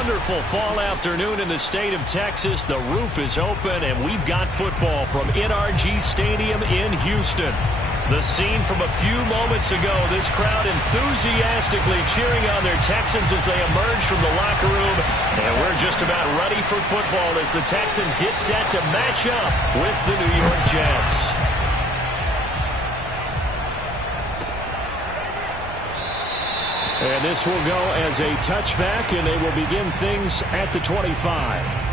wonderful fall afternoon in the state of Texas. The roof is open, and we've got football from NRG Stadium in Houston. The scene from a few moments ago, this crowd enthusiastically cheering on their Texans as they emerge from the locker room. And we're just about ready for football as the Texans get set to match up with the New York Jets. And this will go as a touchback, and they will begin things at the 25.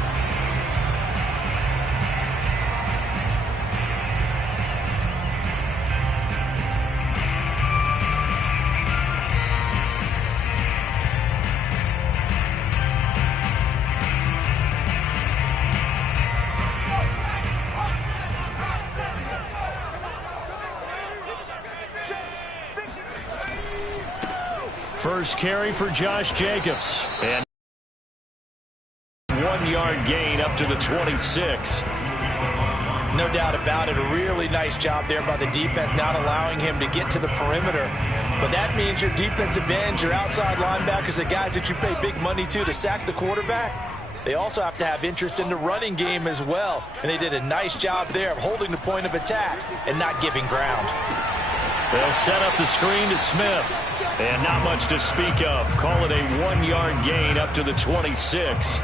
First carry for Josh Jacobs. And 1-yard gain up to the 26. No doubt about it. A really nice job there by the defense, not allowing him to get to the perimeter. But that means your defensive ends, your outside linebackers, the guys that you pay big money to sack the quarterback, they also have to have interest in the running game as well. And they did a nice job there of holding the point of attack and not giving ground. They'll set up the screen to Smith. And not much to speak of. Call it a 1-yard gain up to the 26.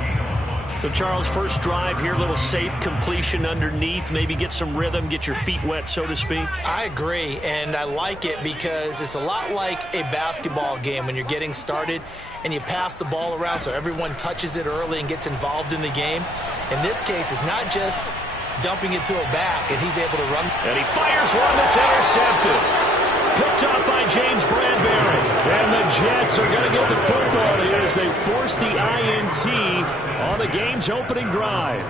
So, Charles, first drive here, a little safe completion underneath. Maybe get some rhythm, get your feet wet, so to speak. I agree, and I like it because it's a lot like a basketball game when you're getting started and you pass the ball around so everyone touches it early and gets involved in the game. In this case, it's not just dumping it to a back, and he's able to run. And he fires one that's intercepted. Picked up by James Bradbury. And the Jets are going to get the football here as they force the INT on the game's opening drive.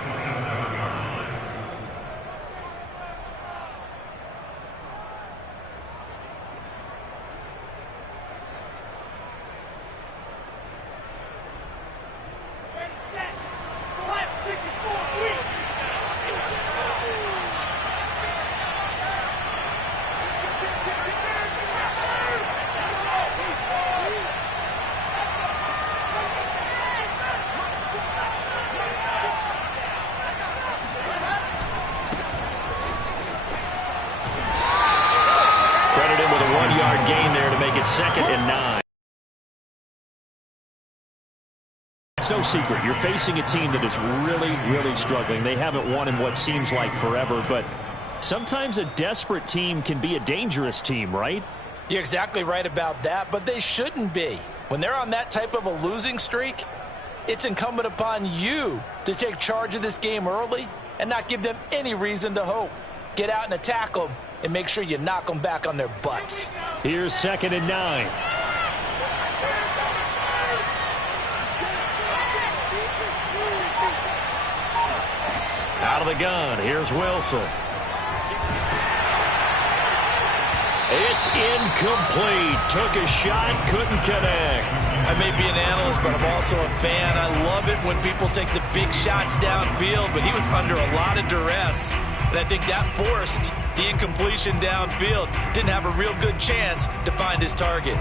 Second and 9. It's no secret. You're facing a team that is really struggling. They haven't won in what seems like forever, but sometimes a desperate team can be a dangerous team, right? You're exactly right about that, but they shouldn't be. When they're on that type of a losing streak, it's incumbent upon you to take charge of this game early and not give them any reason to hope. Get out and attack them and make sure you knock them back on their butts. Here's second and 9. Out of the gun, here's Wilson. It's incomplete. Took a shot, couldn't connect. I may be an analyst, but I'm also a fan. I love it when people take the big shots downfield, but he was under a lot of duress. And I think that forced the incompletion downfield. Didn't have a real good chance to find his target.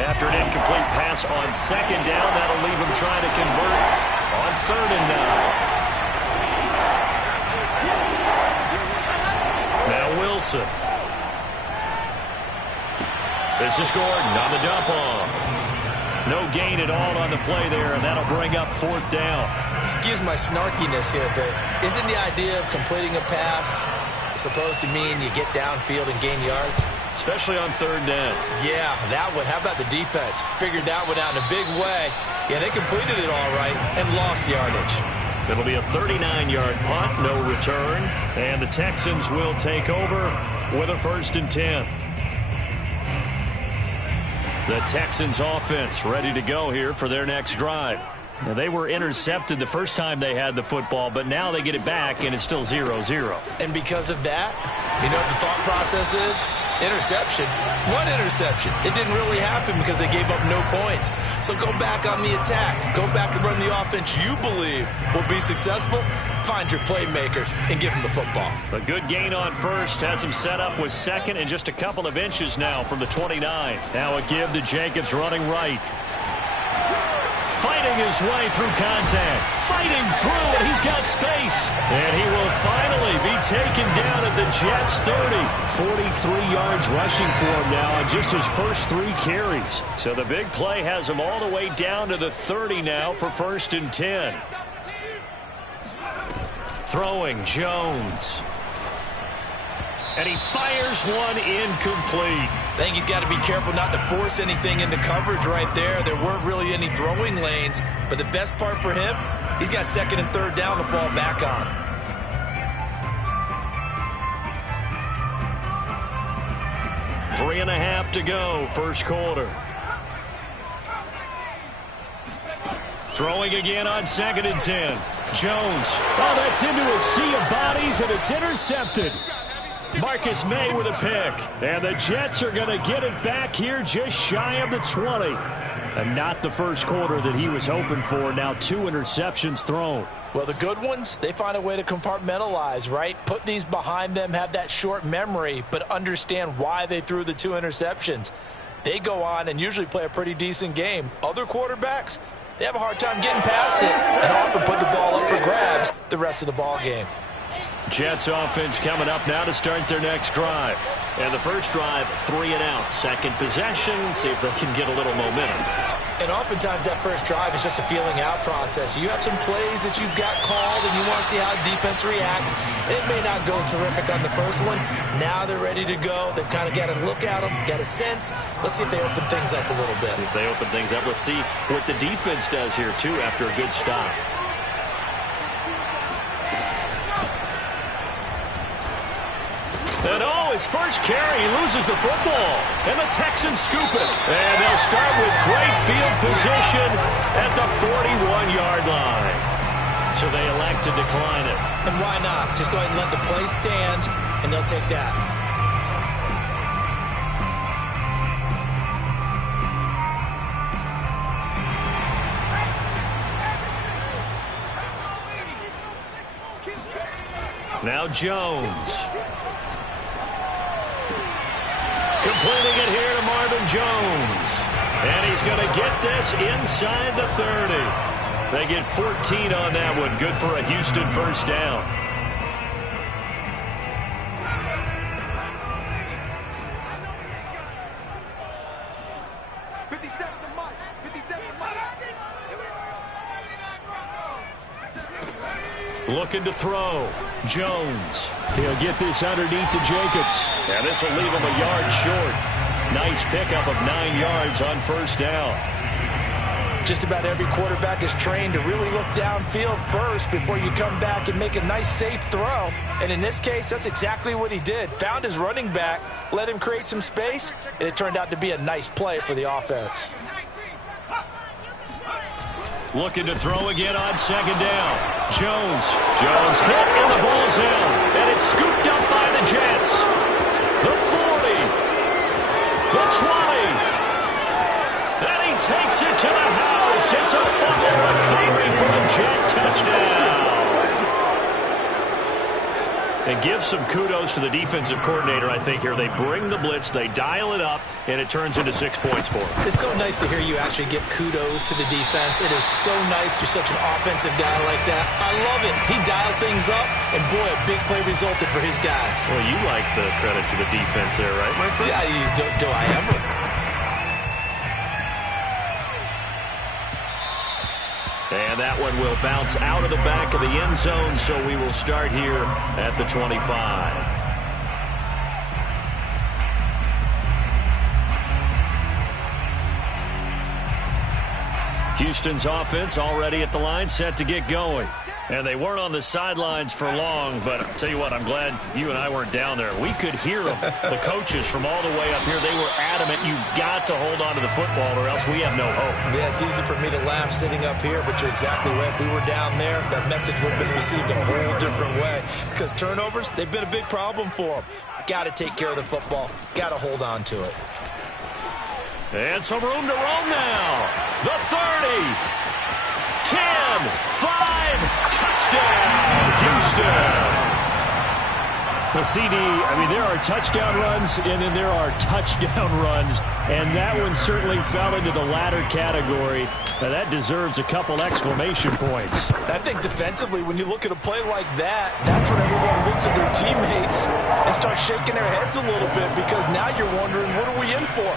After an incomplete pass on second down, that'll leave him trying to convert on third and 9. Now Wilson. This is Gordon on the dump off. No gain at all on the play there, and that'll bring up fourth down. Excuse my snarkiness here, but isn't the idea of completing a pass supposed to mean you get downfield and gain yards? Especially on third down. Yeah, that one. How about the defense? Figured that one out in a big way. Yeah, they completed it all right and lost yardage. It'll be a 39-yard punt, no return, and the Texans will take over with a 1st and 10. The Texans offense ready to go here for their next drive. Now, they were intercepted the first time they had the football, but now they get it back, and it's still 0-0. And because of that, you know what the thought process is? Interception. One interception. It didn't really happen because they gave up no points. So go back on the attack. Go back and run the offense you believe will be successful. Find your playmakers and give them the football. A good gain on first has him set up with second and just a couple of inches now from the 29. Now a give to Jacobs running right. Fighting his way through contact. Fighting through, and he's got space. And he will finally be taken down at the Jets' 30. 43 yards rushing for him now on just his first 3 carries. So the big play has him all the way down to the 30 now for 1st and 10. Throwing Jones. And he fires one incomplete. I think he's got to be careful not to force anything into coverage right there. There weren't really any throwing lanes. But the best part for him, he's got 2nd and 3rd down to fall back on. Three and a half to go, first quarter. Throwing again on 2nd and 10. Jones. Oh, that's into a sea of bodies, and it's intercepted. Marcus May with a pick. And the Jets are going to get it back here just shy of the 20. And not the first quarter that he was hoping for. Now 2 interceptions thrown. Well, the good ones, they find a way to compartmentalize, right? Put these behind them, have that short memory, but understand why they threw the 2 interceptions. They go on and usually play a pretty decent game. Other quarterbacks, they have a hard time getting past it and often put the ball up for grabs the rest of the ball game. Jets offense coming up now to start their next drive. And the first drive, 3 and out. Second possession, see if they can get a little momentum. And oftentimes that first drive is just a feeling out process. You have some plays that you've got called and you want to see how defense reacts. It may not go terrific on the first one. Now they're ready to go. They've kind of got to look at them, get a sense. Let's see if they open things up a little bit. See if they open things up. Let's see what the defense does here, too, after a good stop. And his first carry, he loses the football. And the Texans scoop it. And they'll start with great field position at the 41-yard line. So they elect to decline it. And why not? Just go ahead and let the play stand, and they'll take that. Now Jones. Completing it here to Marvin Jones. And he's going to get this inside the 30. They get 14 on that one. Good for a Houston first down. Looking to throw. Jones. He'll get this underneath to Jacobs. And this will leave him a yard short. Nice pickup of 9 yards on first down. Just about every quarterback is trained to really look downfield first before you come back and make a nice, safe throw. And in this case, that's exactly what he did. Found his running back, let him create some space, and it turned out to be a nice play for the offense. Looking to throw again on second down. Jones hit, and the ball's out. And it's scooped up by the Jets. The 40. The 20. And he takes it to the house. It's a fumble recovery for a Jet touchdown. And give some kudos to the defensive coordinator, I think, here. They bring the blitz, they dial it up, and it turns into 6 points for them. It's so nice to hear you actually give kudos to the defense. It is so nice you're such an offensive guy like that. I love it. He dialed things up, and boy, a big play resulted for his guys. Well, you like the credit to the defense there, right, my friend? Yeah, do I ever? And that one will bounce out of the back of the end zone, so we will start here at the 25. Houston's offense already at the line, set to get going. And they weren't on the sidelines for long, but I'll tell you what, I'm glad you and I weren't down there. We could hear them, the coaches from all the way up here. They were adamant, you've got to hold on to the football or else we have no hope. Yeah, it's easy for me to laugh sitting up here, but you're exactly right. If we were down there, that message would have been received a whole different way. Because turnovers, they've been a big problem for them. Got to take care of the football. Got to hold on to it. And some room to roam now. The 30. 10, 5, touchdown, Houston. The CD, I mean, there are touchdown runs, and then there are touchdown runs, and that one certainly fell into the latter category. Now, that deserves a couple exclamation points. I think defensively, when you look at a play like that, that's when everyone looks at their teammates and starts shaking their heads a little bit, because now you're wondering, what are we in for?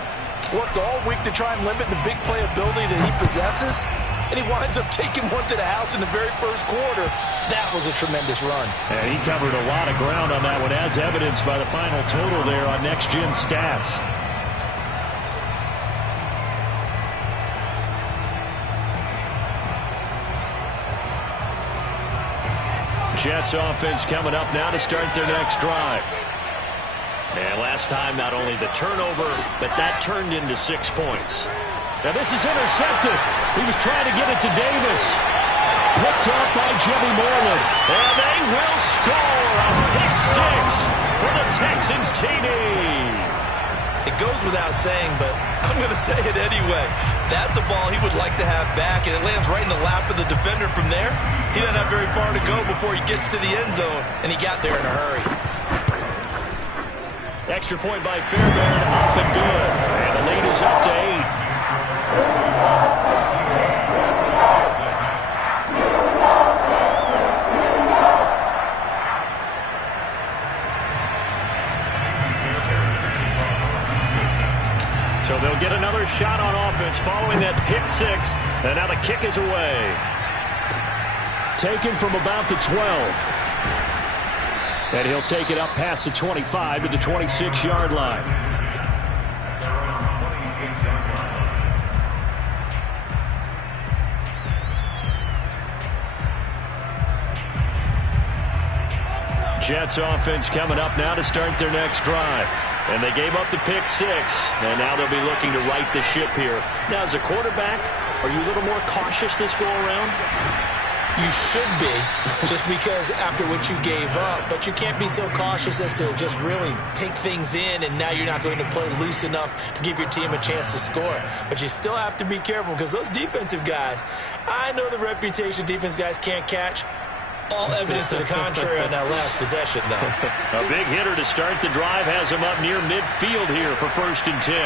Worked all week to try and limit the big play ability that he possesses, and he winds up taking one to the house in the very first quarter. That was a tremendous run. And he covered a lot of ground on that one, as evidenced by the final total there on Next Gen Stats. Jets offense coming up now to start their next drive. And last time, not only the turnover, but that turned into 6 points. Now this is intercepted. He was trying to get it to Davis. Picked off by Jimmy Moreland. And they will score a pick 6 for the Texans TD. It goes without saying, but I'm going to say it anyway. That's a ball he would like to have back, and it lands right in the lap of the defender from there. He doesn't have very far to go before he gets to the end zone, and he got there in a hurry. Extra point by Fairbairn, up and good. And the lead is up to 8. So they'll get another shot on offense following that pick 6. And now the kick is away. Taken from about the 12. And he'll take it up past the 25 to the 26-yard line. Jets offense coming up now to start their next drive. And they gave up the pick 6, and now they'll be looking to right the ship here. Now, as a quarterback, are you a little more cautious this go-around? You should be, just because after what you gave up. But you can't be so cautious as to just really take things in, and now you're not going to play loose enough to give your team a chance to score. But you still have to be careful, because those defensive guys, I know the reputation defense guys can't catch. All evidence to the contrary on that last possession, though. A big hitter to start the drive has him up near midfield here for 1st and 10.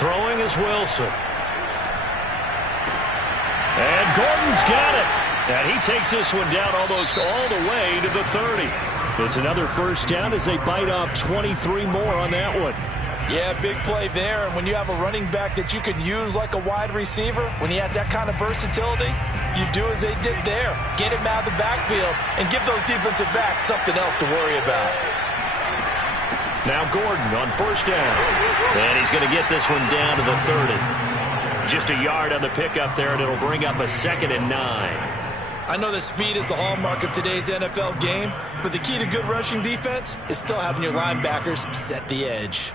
Throwing is Wilson. And Gordon's got it. And he takes this one down almost all the way to the 30. It's another first down as they bite off 23 more on that one. Yeah, big play there. And when you have a running back that you can use like a wide receiver, when he has that kind of versatility, you do as they did there. Get him out of the backfield and give those defensive backs something else to worry about. Now Gordon on first down. And he's going to get this one down to the 30. Just a yard on the pickup there, and it'll bring up a 2nd and 9. I know that speed is the hallmark of today's NFL game, but the key to good rushing defense is still having your linebackers set the edge.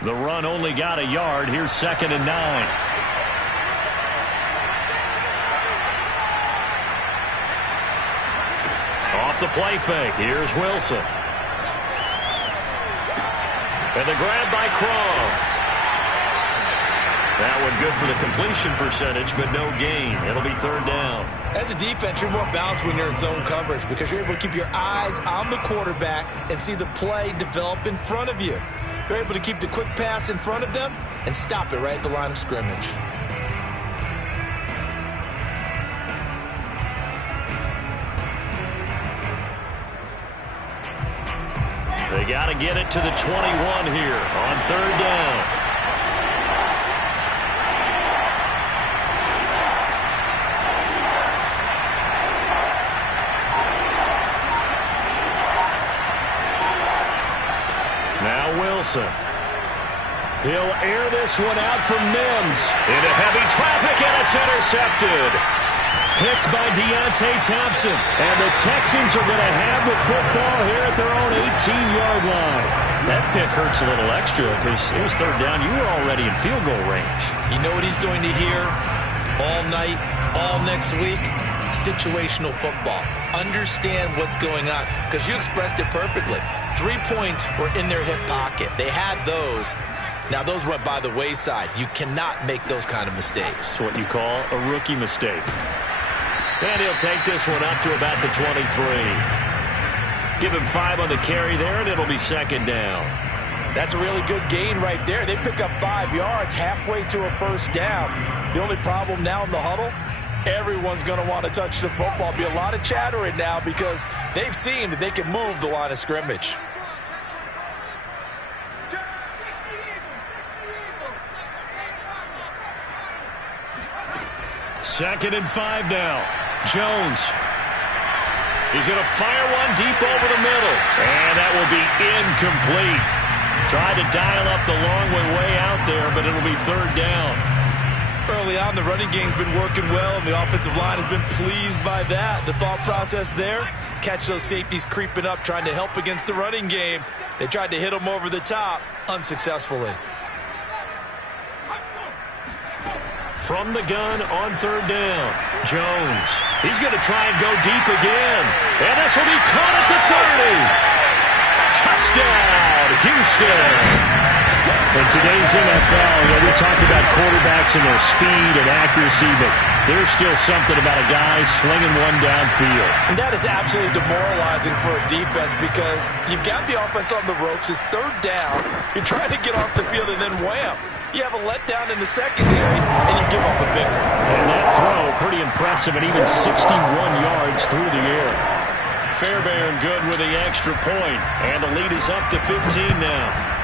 The run only got a yard. Here's 2nd and 9. Off the play fake. Here's Wilson. And the grab by Croft. That one good for the completion percentage, but no gain. It'll be 3rd down. As a defense, you're more balanced when you're in zone coverage because you're able to keep your eyes on the quarterback and see the play develop in front of you. You're able to keep the quick pass in front of them and stop it right at the line of scrimmage. They got to get it to the 21 here on 3rd down. Now Wilson. He'll air this one out from Mims. Into heavy traffic, and it's intercepted. Picked by Deontay Thompson. And the Texans are going to have the football here at their own 18-yard line. That pick hurts a little extra because it was third down. You were already in field goal range. You know what he's going to hear all night, all next week? Situational football. Understand what's going on, because you expressed it perfectly. 3 points were in their hip pocket. They had those. Now, those went by the wayside. You cannot make those kind of mistakes. It's what you call a rookie mistake. And he'll take this one up to about the 23. Give him 5 on the carry there, and it'll be second down. That's a really good gain right there. They pick up 5 yards halfway to a first down. The only problem now in the huddle, everyone's going to want to touch the football. Be a lot of chattering now because they've seen that they can move the line of scrimmage. Second and 5 now. Jones. He's going to fire one deep over the middle. And that will be incomplete. Tried to dial up the long way out there, but it'll be third down. Early on, the running game's been working well, and the offensive line has been pleased by that. The thought process there, catch those safeties creeping up, trying to help against the running game. They tried to hit them over the top, unsuccessfully. From the gun on third down, Jones. He's going to try and go deep again. And this will be caught at the 30. Touchdown, Houston. In today's NFL, we talk about quarterbacks and their speed and accuracy, but there's still something about a guy slinging one downfield. And that is absolutely demoralizing for a defense because you've got the offense on the ropes. It's third down. You're trying to get off the field, and then wham. You have a letdown in the secondary, and you give up a big one. And that throw, pretty impressive, and even 61 yards through the air. Fairbairn good with the extra point, and the lead is up to 15 now.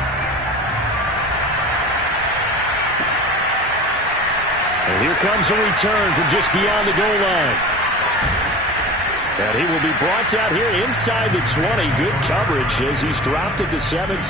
And here comes a return from just beyond the goal line. And he will be brought out here inside the 20. Good coverage as he's dropped at the 17.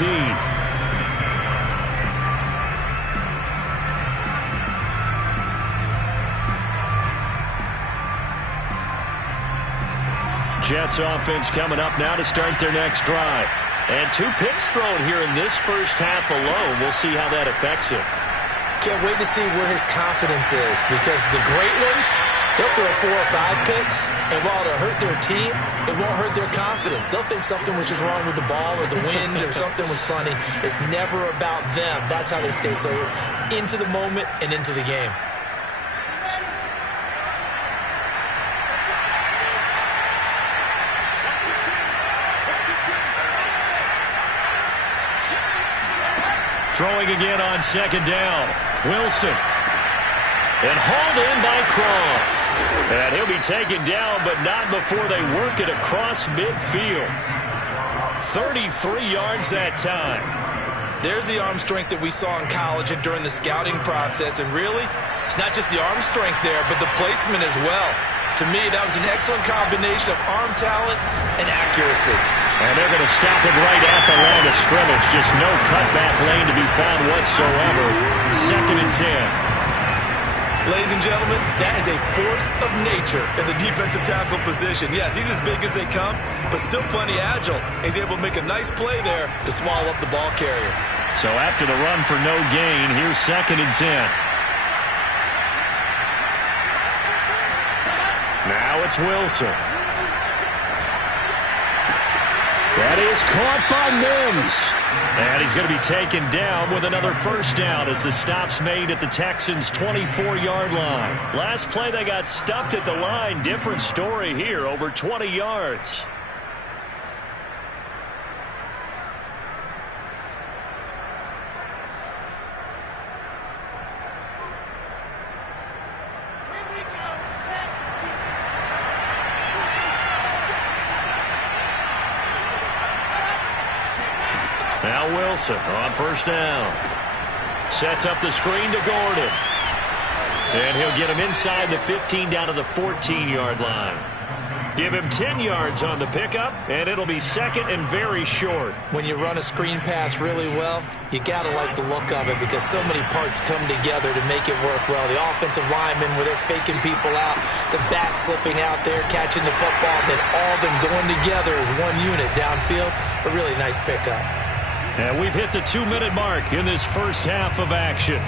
Jets offense coming up now to start their next drive. And 2 picks thrown here in this first half alone. We'll see how that affects him. Can't wait to see where his confidence is, because the great ones, they'll throw 4 or 5 picks, and while it'll hurt their team, it won't hurt their confidence. They'll think something was just wrong with the ball or the wind or something was funny. It's never about them. That's how they stay so into the moment and into the game. Throwing again on second down. Wilson. And hauled in by Croft. And he'll be taken down, but not before they work it across midfield. 33 yards that time. There's the arm strength that we saw in college and during the scouting process. And really, it's not just the arm strength there, but the placement as well. To me, that was an excellent combination of arm talent and accuracy. And they're going to stop it right at the line of scrimmage. Just no cutback lane to be found whatsoever. Second and 10. Ladies and gentlemen, that is a force of nature in the defensive tackle position. Yes, he's as big as they come, but still plenty agile. He's able to make a nice play there to swallow up the ball carrier. So after the run for no gain, here's second and 10. Now it's Wilson. That is caught by Mims. And he's going to be taken down with another first down as the stop's made at the Texans' 24-yard line. Last play, they got stuffed at the line. Different story here, over 20 yards. Now Wilson on first down. Sets up the screen to Gordon. And he'll get him inside the 15 down to the 14-yard line. Give him 10 yards on the pickup, and it'll be second and very short. When you run a screen pass really well, you got to like the look of it because so many parts come together to make it work well. The offensive linemen where they're faking people out, the back slipping out there, catching the football, then all of them going together as one unit downfield. A really nice pickup. And we've hit the 2-minute mark in this first half of action.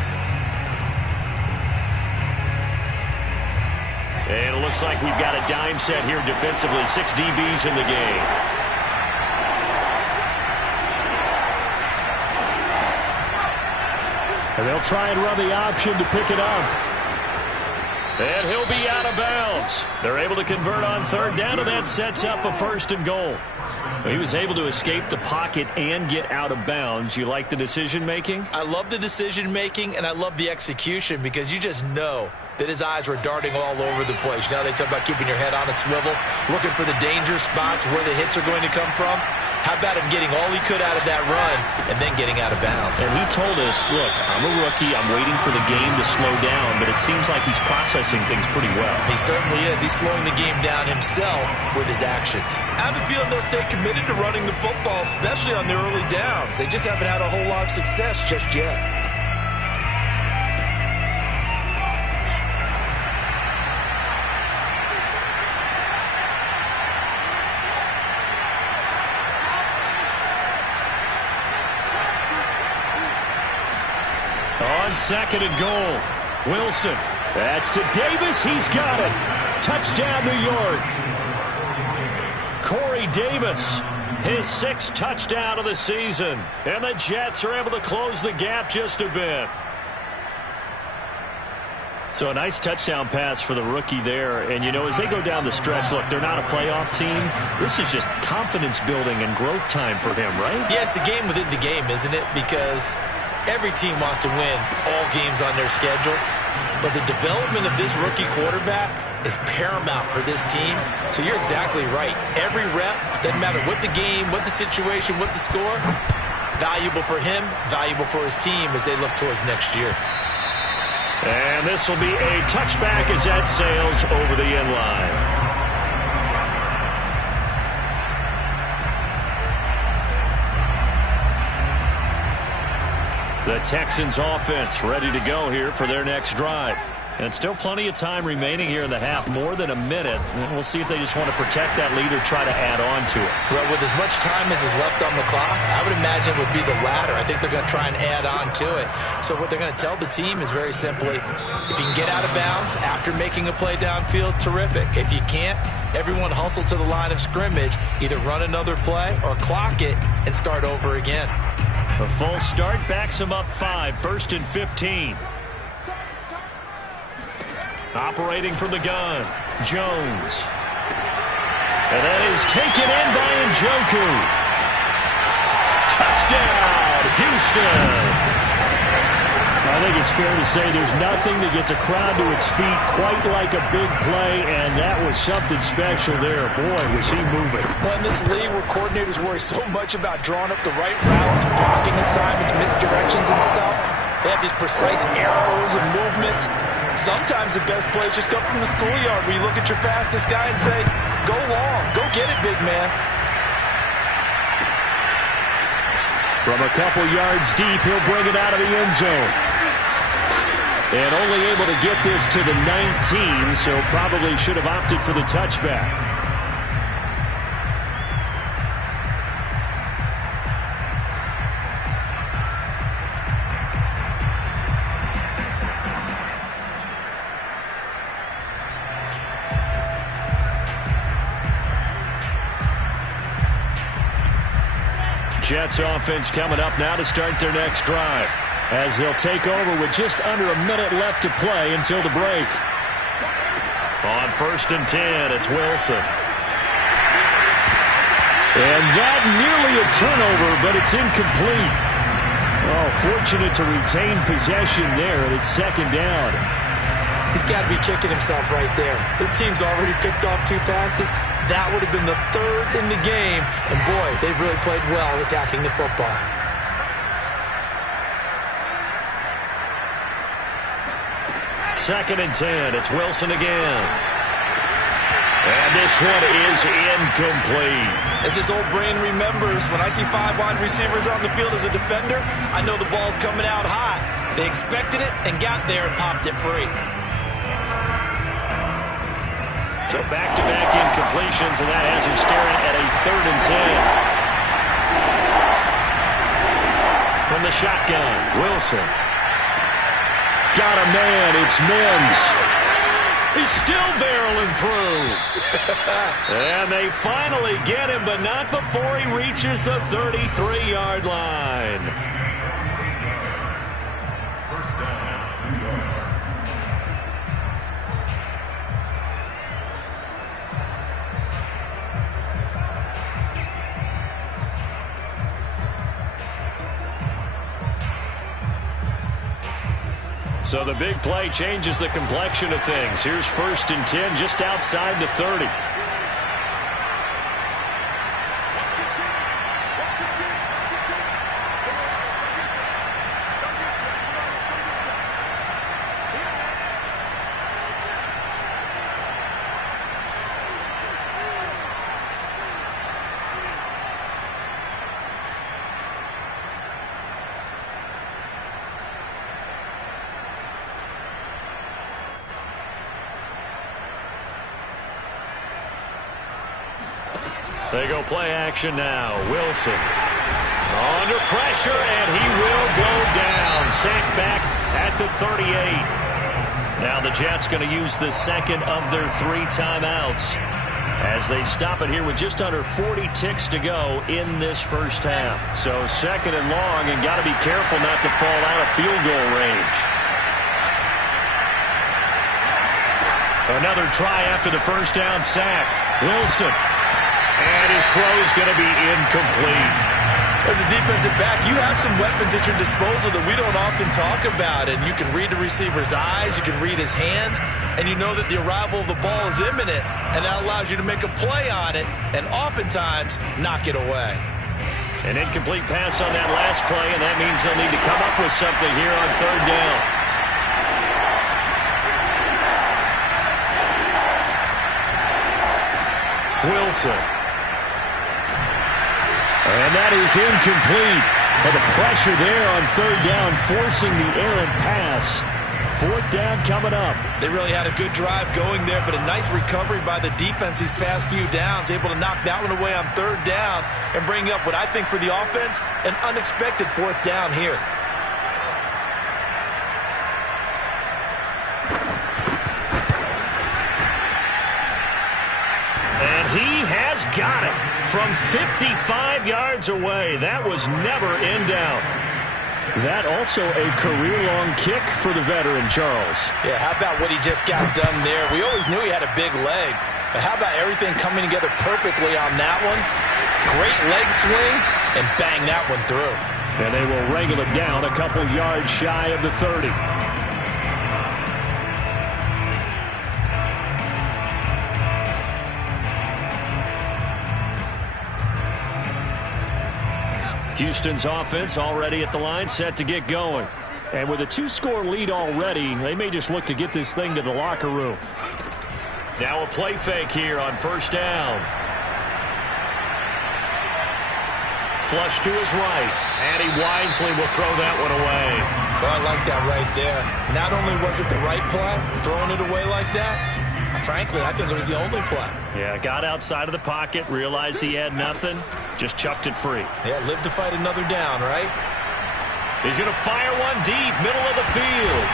And it looks like we've got a dime set here defensively. 6 DBs in the game. And they'll try and run the option to pick it up. And he'll be out of bounds. They're able to convert on third down, and that sets up a 1st and goal. He was able to escape the pocket and get out of bounds. You like the decision-making? I love the decision-making, and I love the execution because you just know that his eyes were darting all over the place. Now they talk about keeping your head on a swivel, looking for the danger spots where the hits are going to come from. How about him getting all he could out of that run and then getting out of bounds? And he told us, look, I'm a rookie. I'm waiting for the game to slow down, but it seems like he's processing things pretty well. He certainly is. He's slowing the game down himself with his actions. I have a feeling they'll stay committed to running the football, especially on the early downs. They just haven't had a whole lot of success just yet. On 2nd and goal, Wilson. That's to Davis. He's got it. Touchdown, New York. Corey Davis, his 6th touchdown of the season. And the Jets are able to close the gap just a bit. So a nice touchdown pass for the rookie there. And, you know, as they go down the stretch, look, they're not a playoff team. This is just confidence building and growth time for him, right? Yeah, it's a game within the game, isn't it? Because every team wants to win all games on their schedule. But the development of this rookie quarterback is paramount for this team. So you're exactly right. Every rep, doesn't matter what the game, what the situation, what the score, valuable for him, valuable for his team as they look towards next year. And this will be a touchback as that sails over the end line. The Texans offense ready to go here for their next drive. And still plenty of time remaining here in the half, more than a minute. And we'll see if they just want to protect that lead or try to add on to it. Well, with as much time as is left on the clock, I would imagine it would be the latter. I think they're going to try and add on to it. So what they're going to tell the team is very simply, if you can get out of bounds after making a play downfield, terrific. If you can't, everyone hustle to the line of scrimmage, either run another play or clock it and start over again. A full start backs him up 5, 1st and 15. Operating from the gun, Jones. And that is taken in by Njoku. Touchdown, Houston. I think it's fair to say there's nothing that gets a crowd to its feet quite like a big play, and that was something special there. Boy, was he moving. But in this league where coordinators worry so much about drawing up the right routes, blocking assignments, misdirections and stuff, they have these precise arrows and movements. Sometimes the best plays just come from the schoolyard where you look at your fastest guy and say, go long, go get it, big man. From a couple yards deep, he'll bring it out of the end zone. And only able to get this to the 19, so probably should have opted for the touchback. Jets offense coming up now to start their next drive, as they'll take over with just under a minute left to play until the break. On 1st and 10, it's Wilson. And that nearly a turnover, but it's incomplete. Oh, fortunate to retain possession there, and it's 2nd down. He's got to be kicking himself right there. His team's already picked off 2 passes. That would have been the 3rd in the game. And, boy, they've really played well attacking the football. Second and 10. It's Wilson again. And this one is incomplete. As his old brain remembers, when I see 5 wide receivers on the field as a defender, I know the ball's coming out high. They expected it and got there and popped it free. So back-to-back incompletions, and that has him staring at a 3rd and 10. From the shotgun, Wilson. Got a man, it's Mims. He's still barreling through. And they finally get him, but not before he reaches the 33-yard line. So the big play changes the complexion of things. Here's 1st and 10 just outside the 30. They go play action now. Wilson under pressure, and he will go down. Sacked back at the 38. Now the Jets going to use the 2nd of their 3 timeouts as they stop it here with just under 40 ticks to go in this first half. So 2nd and long, and got to be careful not to fall out of field goal range. Another try after the first down sack. Wilson. And his throw is going to be incomplete. As a defensive back, you have some weapons at your disposal that we don't often talk about. And you can read the receiver's eyes, you can read his hands, and you know that the arrival of the ball is imminent. And that allows you to make a play on it and oftentimes knock it away. An incomplete pass on that last play, and that means they'll need to come up with something here on 3rd down. Wilson. And that is incomplete. And the pressure there on 3rd down, forcing the errant pass. 4th down coming up. They really had a good drive going there, but a nice recovery by the defense these past few downs, able to knock that one away on 3rd down and bring up what I think for the offense, an unexpected 4th down here. And he has got it from 55 yards away. That was never in doubt. That also a career-long kick for the veteran, Charles. Yeah, how about what he just got done there? We always knew he had a big leg, but how about everything coming together perfectly on that one? Great leg swing, and bang that one through. And they will wrangle it down a couple yards shy of the 30. Houston's offense already at the line, set to get going. And with a 2-score lead already, they may just look to get this thing to the locker room. Now a play fake here on 1st down. Flush to his right, and he wisely will throw that one away. So I like that right there. Not only was it the right play, throwing it away like that, frankly, I think it was the only play. Yeah, got outside of the pocket, realized he had nothing, just chucked it free. Yeah, live to fight another down, right? He's going to fire one deep, middle of the field.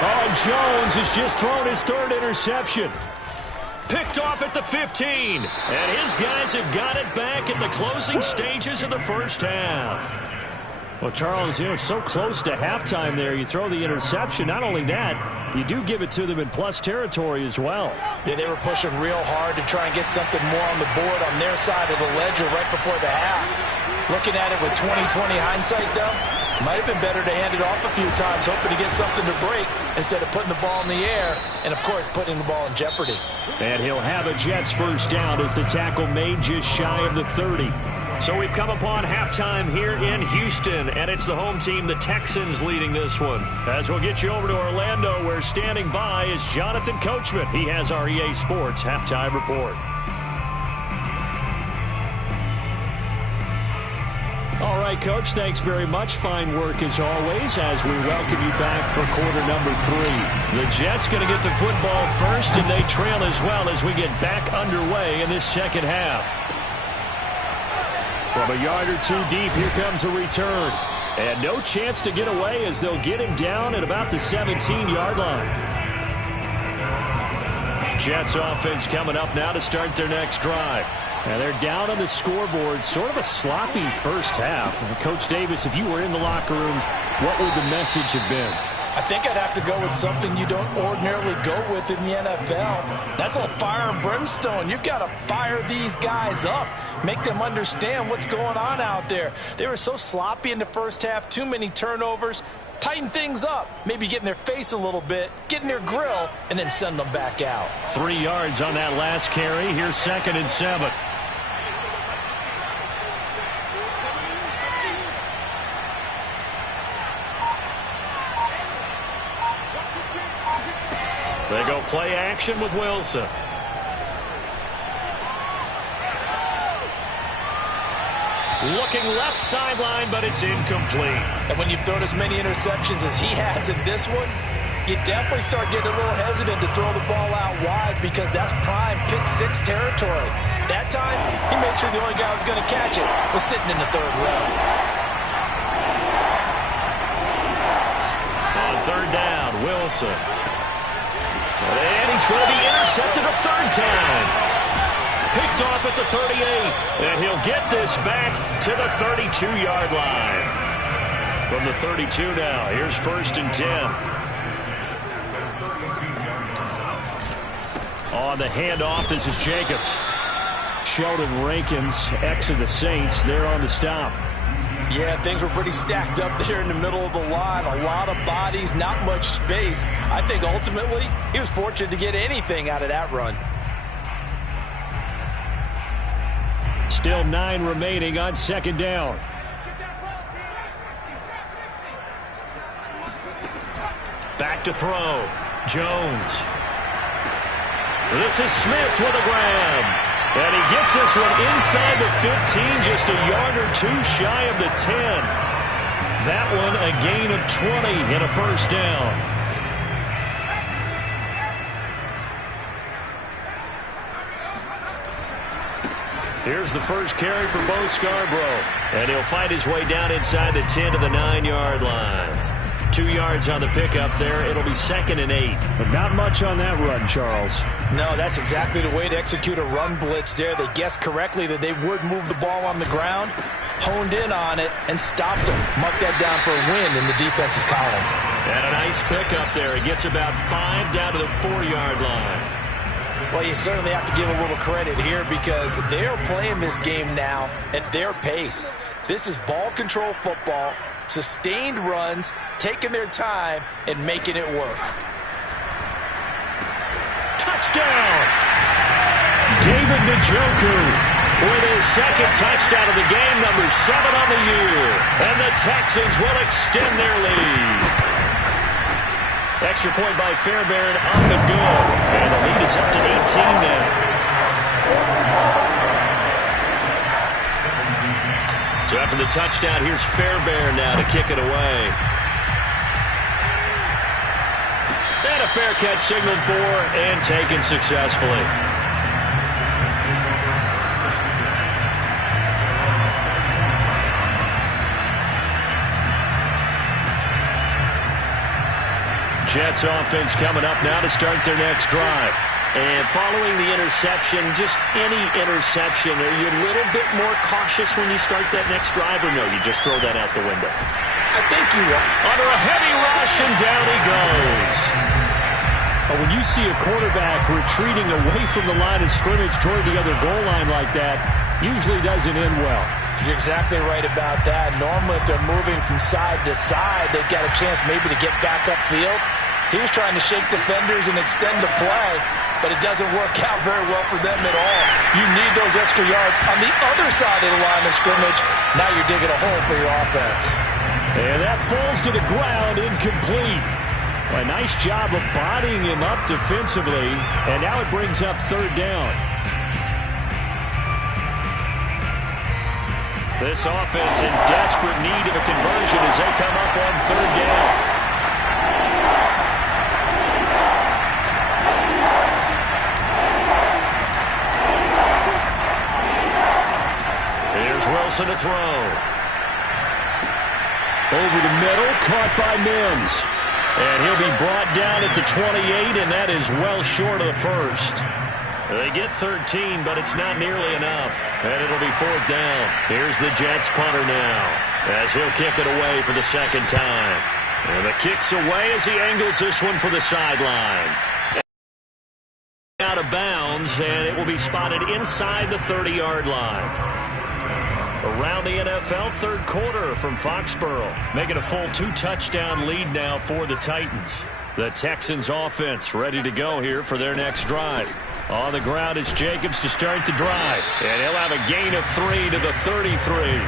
Oh, Jones has just thrown his 3rd interception. Picked off at the 15. And his guys have got it back at the closing stages of the first half. Well, Charles, so close to halftime there. You throw the interception. Not only that, you do give it to them in plus territory as well. Yeah, they were pushing real hard to try and get something more on the board on their side of the ledger right before the half. Looking at it with 20/20 hindsight, though, might have been better to hand it off a few times, hoping to get something to break instead of putting the ball in the air and, of course, putting the ball in jeopardy. And he'll have a Jets first down as the tackle made just shy of the 30. So we've come upon halftime here in Houston, and it's the home team, the Texans, leading this one. As we'll get you over to Orlando, where standing by is Jonathan Coachman. He has our EA Sports halftime report. All right, Coach, thanks very much. Fine work as always as we welcome you back for quarter number 3. The Jets going to get the football first, and they trail as well as we get back underway in this second half. From a yard or two deep, here comes a return. And no chance to get away as they'll get him down at about the 17-yard line. Jets offense coming up now to start their next drive. And they're down on the scoreboard, sort of a sloppy first half. And Coach Davis, if you were in the locker room, what would the message have been? I think I'd have to go with something you don't ordinarily go with in the NFL. That's a little fire and brimstone. You've got to fire these guys up. Make them understand what's going on out there. They were so sloppy in the first half, too many turnovers. Tighten things up, maybe get in their face a little bit, get in their grill, and then send them back out. 3 yards on that last carry. Here's 2nd and 7. They go play action with Wilson. Looking left sideline, but it's incomplete. And when you've thrown as many interceptions as he has in this one, you definitely start getting a little hesitant to throw the ball out wide because that's prime pick 6 territory. That time, he made sure the only guy who was going to catch it was sitting in the 3rd row. On 3rd down, Wilson. And he's going to be intercepted a 3rd time. Picked off at the 38, and he'll get this back to the 32-yard line. From the 32 now, here's 1st and 10. On the handoff, this is Jacobs. Sheldon Rankins, ex of the Saints, there on the stop. Yeah, things were pretty stacked up there in the middle of the line. A lot of bodies, not much space. I think ultimately he was fortunate to get anything out of that run. Still 9 remaining on 2nd down. Back to throw. Jones. This is Smith with a grab. And he gets this one inside the 15, just a yard or 2 shy of the 10. That one a gain of 20 and a 1st down. Here's the first carry for Bo Scarborough. And he'll find his way down inside the 10 to the 9-yard line. 2 yards on the pickup there. It'll be 2nd and 8. But not much on that run, Charles. No, that's exactly the way to execute a run blitz there. They guessed correctly that they would move the ball on the ground, honed in on it, and stopped them. Mark that down for a win in the defense's column. And a nice pickup there. He gets about 5 down to the 4-yard line. Well, you certainly have to give a little credit here because they're playing this game now at their pace. This is ball control football, sustained runs, taking their time, and making it work. Touchdown! David Njoku with his 2nd touchdown of the game, number 7 on the year. And the Texans will extend their lead. Extra point by Fairbairn on the good. And the lead is up to 18 now. So after the touchdown, here's Fairbairn now to kick it away. And a fair catch signaled for and taken successfully. Jets offense coming up now to start their next drive. And following the interception, just any interception, are you a little bit more cautious when you start that next drive, or no, you just throw that out the window? I think you are. Under a heavy rush, and down he goes. When you see a quarterback retreating away from the line of scrimmage toward the other goal line like that, usually doesn't end well. You're exactly right about that. Normally, if they're moving from side to side, they've got a chance maybe to get back upfield. He was trying to shake defenders and extend the play. but it doesn't work out very well for them at all. You need those extra yards on the other side of the line of scrimmage. Now you're digging a hole for your offense. And that falls to the ground, incomplete. A nice job of bodying him up defensively, and now it brings up third down. This offense in desperate need of a conversion as they come up on third down. Here's Wilson to throw. Over the middle, caught by Mims. And he'll be brought down at the 28, and that is well short of the first. They get 13, but it's not nearly enough. And it'll be fourth down. Here's the Jets punter now, as he'll kick it away for the second time. And the kick's away as he angles this one for the sideline. Out of bounds, and it will be spotted inside the 30-yard line. Around the NFL, third quarter from Foxborough, making a full 2-touchdown lead now for the Titans. The Texans offense ready to go here for their next drive. On the ground, it's Jacobs to start the drive, and he'll have a gain of 3 to the 33.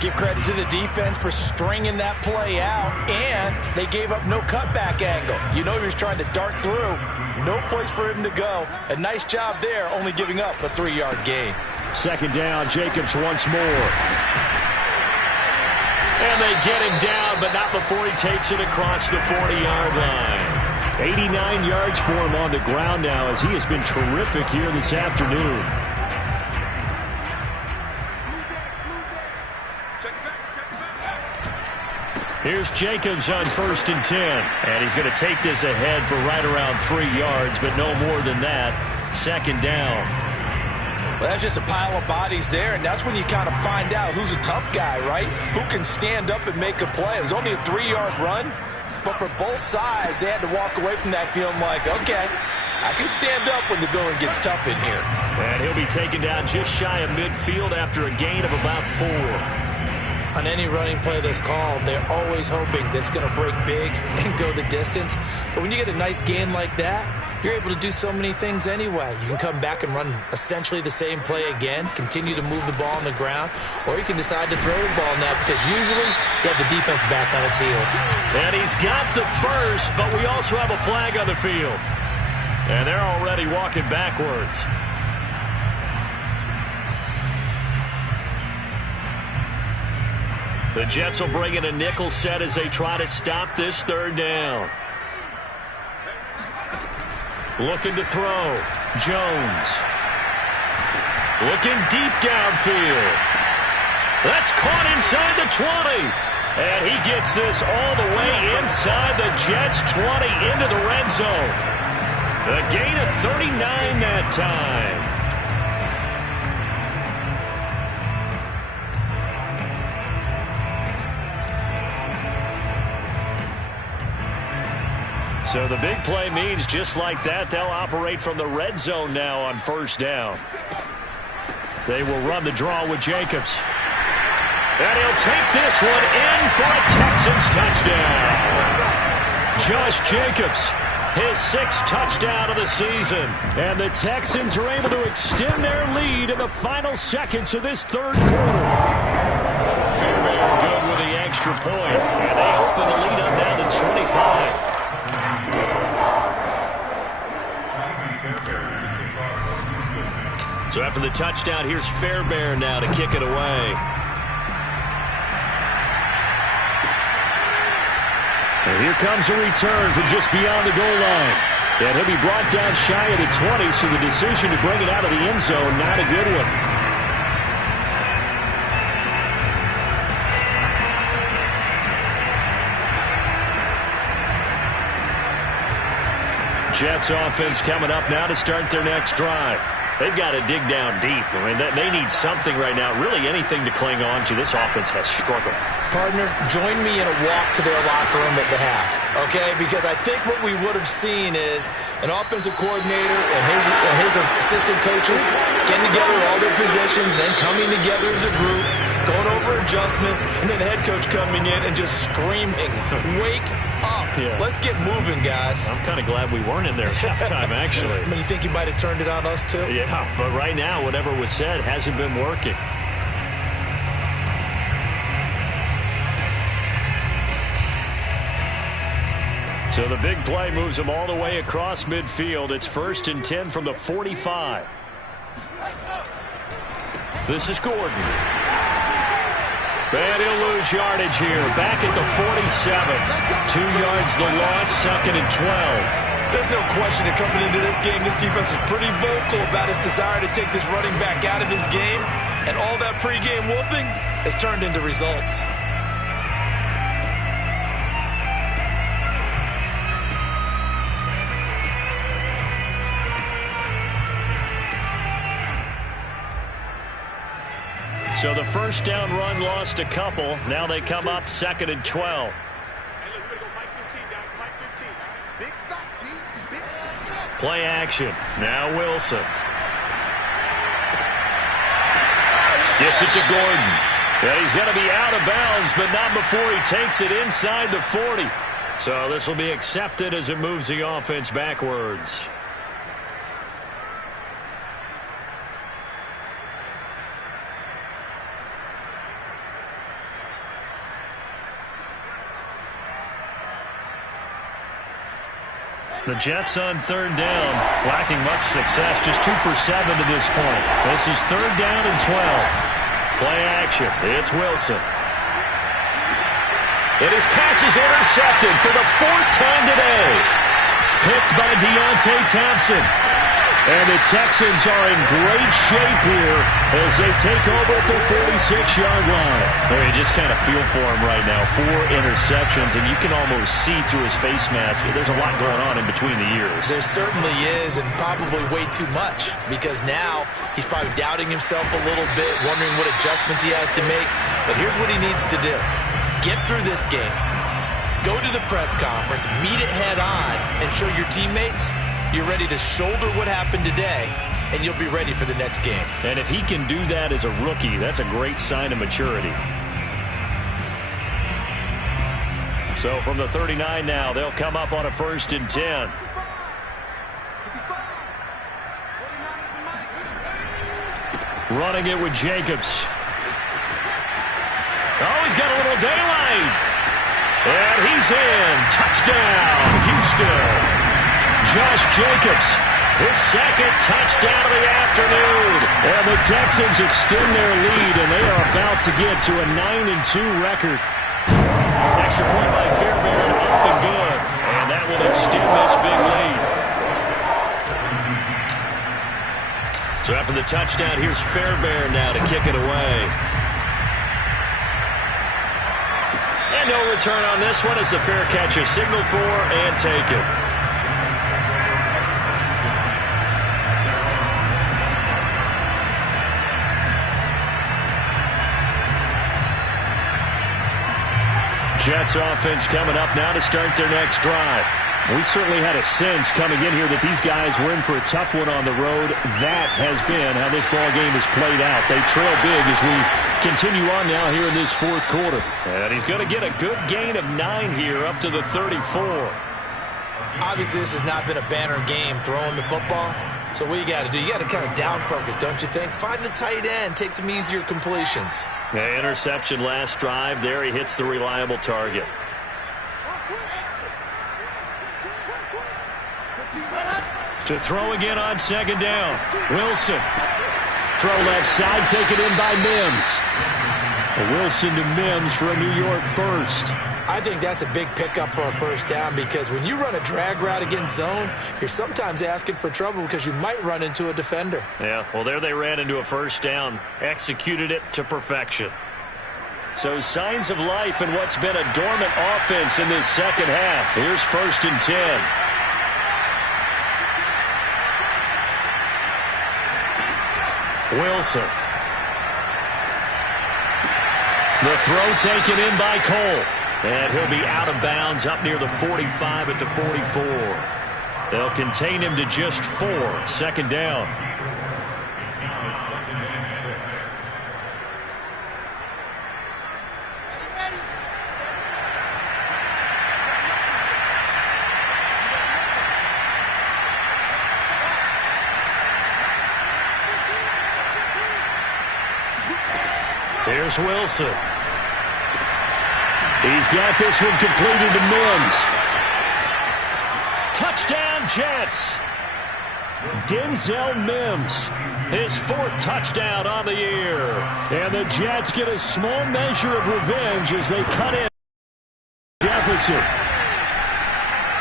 Give credit to the defense for stringing that play out, and they gave up no cutback angle. You know he was trying to dart through. No place for him to go. A nice job there, only giving up a 3-yard gain. Second down, Jacobs once more. And they get him down, but not before he takes it across the 40-yard line. 89 yards for him on the ground now, as he has been terrific here this afternoon. Here's Jacobs on 1st and 10. And he's going to take this ahead for right around 3 yards, but no more than that. Second down. Well, that's just a pile of bodies there, and that's when you kind of find out who's a tough guy, right? Who can stand up and make a play. It was only a 3-yard run, but for both sides, they had to walk away from that feeling like, okay, I can stand up when the going gets tough in here. And he'll be taken down just shy of midfield after a gain of about 4. On any running play that's called, they're always hoping that it's going to break big and go the distance. But when you get a nice gain like that, you're able to do so many things anyway. You can come back and run essentially the same play again, continue to move the ball on the ground, or you can decide to throw the ball now because usually you have the defense back on its heels. And he's got the first, but we also have a flag on the field. And they're already walking backwards. The Jets will bring in a nickel set as they try to stop this third down. Looking to throw. Jones. Looking deep downfield. That's caught inside the 20. And he gets this all the way inside the Jets' 20 into the red zone. A gain of 39 that time. So the big play means just like that, they'll operate from the red zone now on first down. They will run the draw with Jacobs. And he'll take this one in for a Texans touchdown. Josh Jacobs, his 6th touchdown of the season. And the Texans are able to extend their lead in the final seconds of this third quarter. Fairbairn good with the extra point. And they open the lead up now to 25. So after the touchdown, here's Fairbairn now to kick it away. And here comes a return from just beyond the goal line. And he'll be brought down shy of the 20, so the decision to bring it out of the end zone, not a good one. Jets offense coming up now to start their next drive. They've got to dig down deep. I mean, they need something right now, really anything to cling on to. This offense has struggled. Partner, join me in a walk to their locker room at the half, okay? Because I think what we would have seen is an offensive coordinator and his assistant coaches getting together all their positions, then coming together as a group, going over adjustments, and then the head coach coming in and just screaming, wake up. Yeah. Let's get moving, guys. I'm kind of glad we weren't in there at halftime, actually. I mean, you think you might have turned it on us, too? Yeah, but right now, whatever was said hasn't been working. So the big play moves them all the way across midfield. It's 1st and 10 from the 45. This is Gordon. And he'll lose yardage here. Back at the 47. 2 yards the loss, 2nd and 12. There's no question that coming into this game, this defense was pretty vocal about his desire to take this running back out of his game. And all that pregame wolfing has turned into results. So the first down run lost a couple. Now they come up 2nd and 12. Play action. Now Wilson. Gets it to Gordon. And he's going to be out of bounds, but not before he takes it inside the 40. So this will be accepted as it moves the offense backwards. The Jets on 3rd down, lacking much success, just 2 for 7 to this point. This is 3rd down and 12. Play action. It's Wilson. And his pass is intercepted for the 4th time today. Picked by Deontay Thompson. And the Texans are in great shape here as they take over at the 46-yard line. Well, you just kind of feel for him right now. 4 interceptions, and you can almost see through his face mask. There's a lot going on in between the ears. There certainly is, and probably way too much, because now he's probably doubting himself a little bit, wondering what adjustments he has to make. But here's what he needs to do. Get through this game. Go to the press conference, meet it head on, and show your teammates you're ready to shoulder what happened today, and you'll be ready for the next game. And if he can do that as a rookie, that's a great sign of maturity. So from the 39 now, they'll come up on a 1st and 10. Running it with Jacobs. Oh, he's got a little daylight. And he's in. Touchdown, Houston. Josh Jacobs, his 2nd touchdown of the afternoon. And the Texans extend their lead, and they are about to get to a 9-2 record. Extra point by Fairbairn, up and good. And that will extend this big lead. So after the touchdown, here's Fairbairn now to kick it away. And no return on this one as the fair catch is signaled for and taken. Jets offense coming up now to start their next drive. We certainly had a sense coming in here that these guys were in for a tough one on the road. That has been how this ball game has played out. They trail big as we continue on now here in this 4th quarter. And he's going to get a good gain of 9 here up to the 34. Obviously, this has not been a banner game throwing the football. So what you got to do, you got to kind of down focus, don't you think? Find the tight end, take some easier completions. Yeah, interception last drive. There he hits the reliable target. To throw again on 2nd down. Wilson. Throw left side, taken in by Mims. Wilson to Mims for a New York first. I think that's a big pickup for a 1st down, because when you run a drag route against zone, you're sometimes asking for trouble because you might run into a defender. Yeah, well, there they ran into a 1st down. Executed it to perfection. So signs of life in what's been a dormant offense in this 2nd half. Here's 1st and 10. Wilson. The throw taken in by Cole. And he'll be out of bounds up near the 45 at the 44. They'll contain him to just 4. 2nd down. Here's Wilson. He's got this one completed to Mims. Touchdown, Jets. Denzel Mims, his 4th touchdown on the year. And the Jets get a small measure of revenge as they cut in deficit.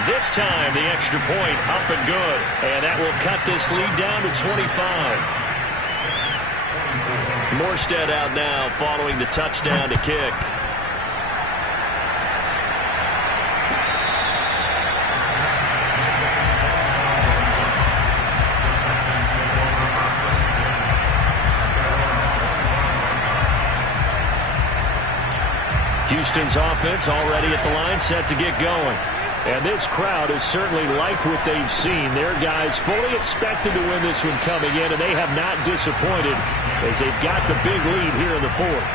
This time, the extra point up and good. And that will cut this lead down to 25. Morstead out now following the touchdown to kick. Houston's offense already at the line, set to get going. And this crowd has certainly liked what they've seen. Their guys fully expected to win this one coming in, and they have not disappointed as they've got the big lead here in the 4th.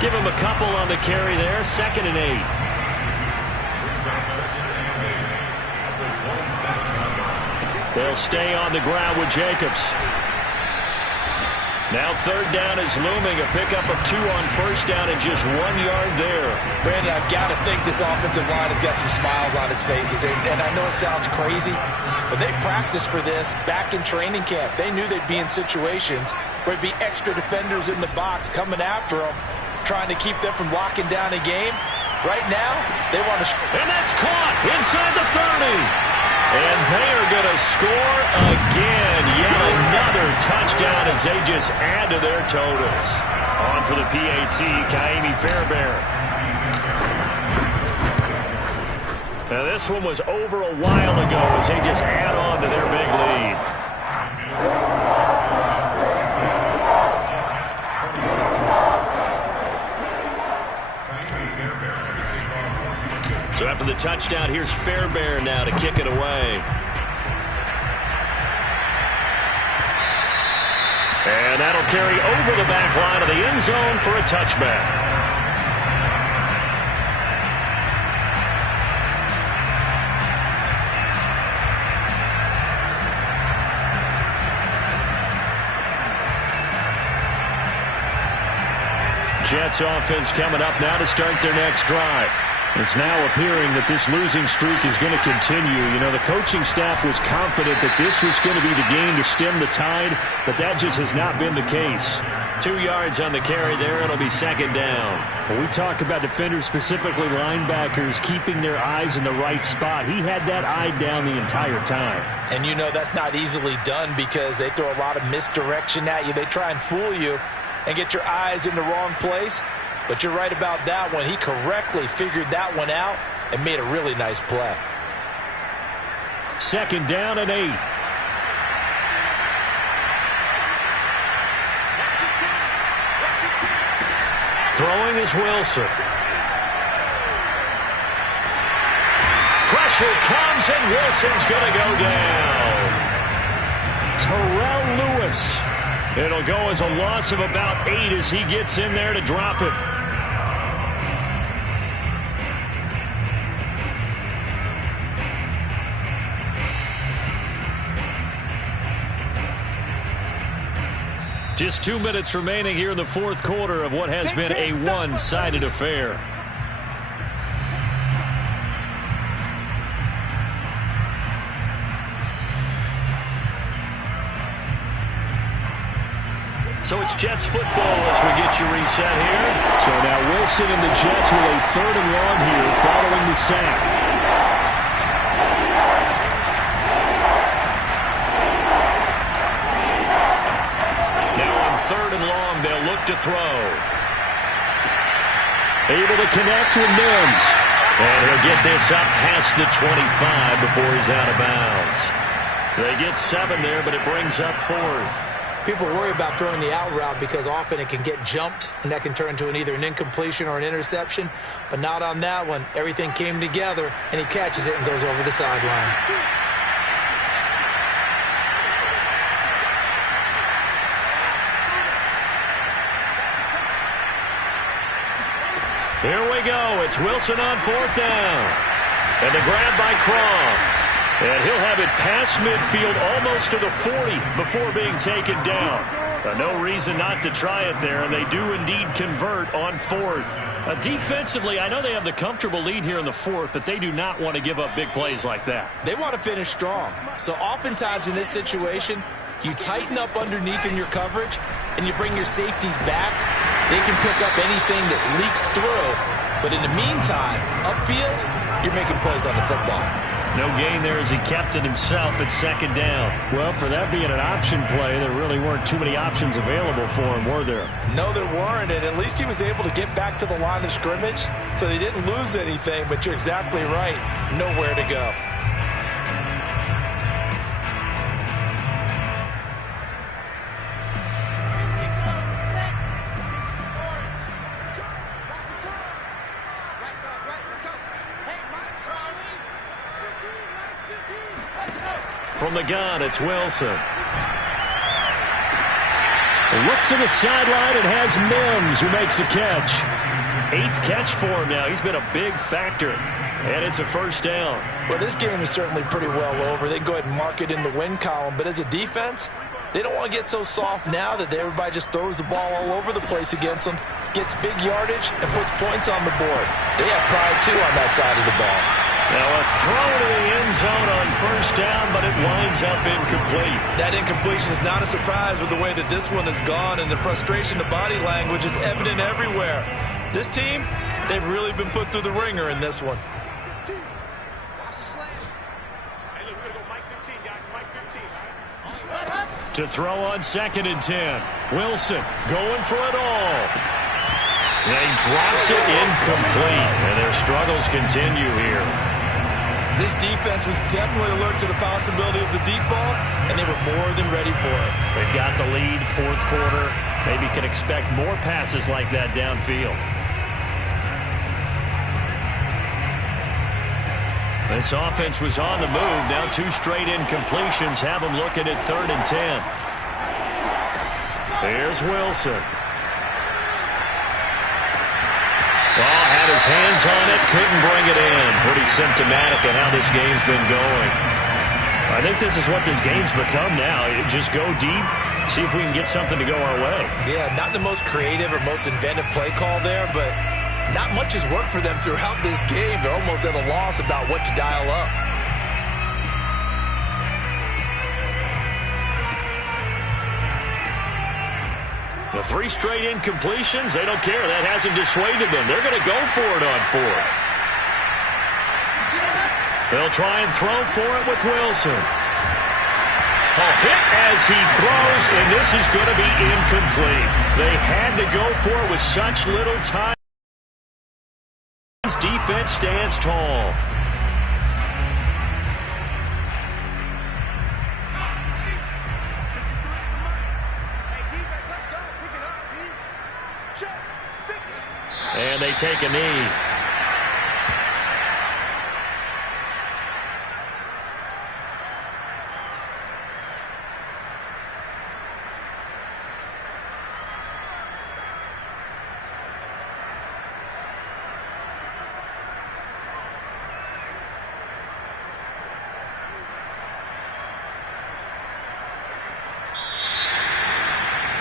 Give them a couple on the carry there, 2nd and 8. They'll stay on the ground with Jacobs. Now 3rd down is looming. A pickup of 2 on 1st down and just 1 yard there. Brandon, I've got to think this offensive line has got some smiles on its faces. And I know it sounds crazy, but they practiced for this back in training camp. They knew they'd be in situations where it'd be extra defenders in the box coming after them, trying to keep them from locking down a game. Right now, they want to... And that's caught inside the 30. And they are going to score again. Yet another touchdown as they just add to their totals. On for the PAT, Kaimi Fairbairn. Now this one was over a while ago as they just add on to their big lead. So after the touchdown, here's Fairbairn now to kick it away. And that'll carry over the back line of the end zone for a touchback. Jets offense coming up now to start their next drive. It's now appearing that this losing streak is going to continue. You know, the coaching staff was confident that this was going to be the game to stem the tide, but that just has not been the case. 2 yards on the carry there. It'll be 2nd down. When we talk about defenders, specifically linebackers, keeping their eyes in the right spot, he had that eye down the entire time. And you know that's not easily done because they throw a lot of misdirection at you. They try and fool you and get your eyes in the wrong place. But you're right about that one. He correctly figured that one out and made a really nice play. 2nd down and 8. Throwing is Wilson. Pressure comes and Wilson's going to go down. Terrell Lewis. It'll go as a loss of about 8 as he gets in there to drop it. Just 2 minutes remaining here in the 4th quarter of what has been a one-sided affair. So it's Jets football as we get you reset here. So now Wilson and the Jets with a 3rd and long here following the sack. Now on 3rd and long, they'll look to throw. Able to connect with Mims. And he'll get this up past the 25 before he's out of bounds. They get 7 there, but it brings up 4th. People worry about throwing the out route because often it can get jumped, and that can turn into either an incompletion or an interception. But not on that one. Everything came together, and he catches it and goes over the sideline. Here we go. It's Wilson on 4th down. And the grab by Croft. And he'll have it past midfield almost to the 40 before being taken down. No reason not to try it there, and they do indeed convert on fourth. Defensively, I know they have the comfortable lead here in the fourth, but they do not want to give up big plays like that. They want to finish strong. So oftentimes in this situation, you tighten up underneath in your coverage, and you bring your safeties back. They can pick up anything that leaks through. But in the meantime, upfield, you're making plays on the football. No gain there as he kept it himself at second down. Well, for that being an option play, there really weren't too many options available for him, were there? No, there weren't, and at least he was able to get back to the line of scrimmage, so they didn't lose anything, but you're exactly right. Nowhere to go. From the gun, it's Wilson. Looks to the sideline and has Mims, who makes a catch. 8th catch for him now. He's been a big factor. And it's a first down. Well, this game is certainly pretty well over. They can go ahead and mark it in the win column. But as a defense, they don't want to get so soft now that everybody just throws the ball all over the place against them, gets big yardage, and puts points on the board. They have pride, too, on that side of the ball. Now a throw to the end zone on first down, but it winds up incomplete. That incompletion is not a surprise with the way that this one has gone, and the frustration of body language is evident everywhere. This team, they've really been put through the ringer in this one. To throw on 2nd and 10. Wilson going for it all. And he drops it incomplete. And their struggles continue here. This defense was definitely alert to the possibility of the deep ball, and they were more than ready for it. They've got the lead, fourth quarter. Maybe can expect more passes like that downfield. This offense was on the move. Now 2 straight incompletions have them looking at 3rd and 10. Here's Wilson. Well, had his hands on it, couldn't bring it in. Pretty symptomatic of how this game's been going. I think this is what this game's become now. You just go deep, see if we can get something to go our way. Yeah, not the most creative or most inventive play call there, but not much has worked for them throughout this game. They're almost at a loss about what to dial up. The 3 straight incompletions, they don't care. That hasn't dissuaded them. They're going to go for it on 4th. They'll try and throw for it with Wilson. A hit as he throws, and this is going to be incomplete. They had to go for it with such little time. Defense stands tall. And they take a knee.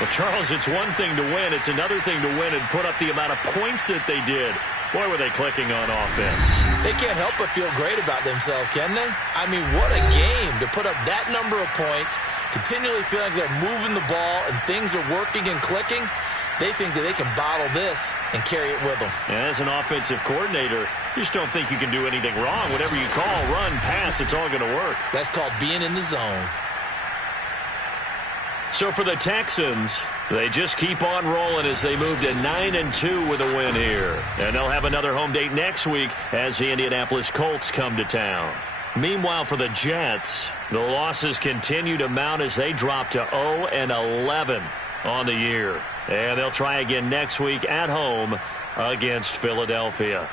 Well, Charles, it's one thing to win. It's another thing to win and put up the amount of points that they did. Boy, were they clicking on offense. They can't help but feel great about themselves, can they? I mean, what a game to put up that number of points, continually feeling like they're moving the ball and things are working and clicking. They think that they can bottle this and carry it with them. And as an offensive coordinator, you just don't think you can do anything wrong. Whatever you call, run, pass, it's all going to work. That's called being in the zone. So for the Texans, they just keep on rolling as they move to 9-2 with a win here. And they'll have another home date next week as the Indianapolis Colts come to town. Meanwhile, for the Jets, the losses continue to mount as they drop to 0-11 on the year. And they'll try again next week at home against Philadelphia.